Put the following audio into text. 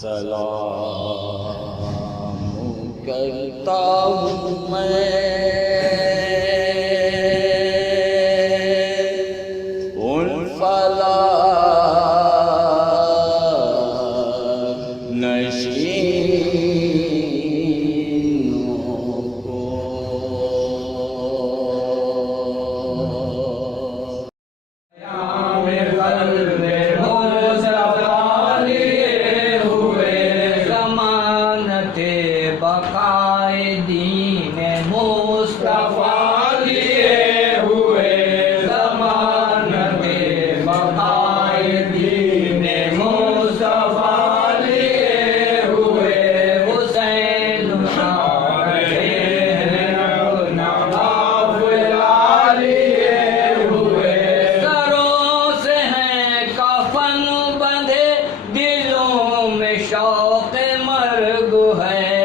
سلام کرتا ہوں میں ان فلاح نشینوں کو۔ بقائے دین مصطفیٰ لیے ہوئے، ضمانت بقائے دین مصطفیٰ لیے ہوئے، حسین نوافل لیے ہوئے، سروں سے ہیں کفن بندھے، دلوں میں شوق مرگ ہے،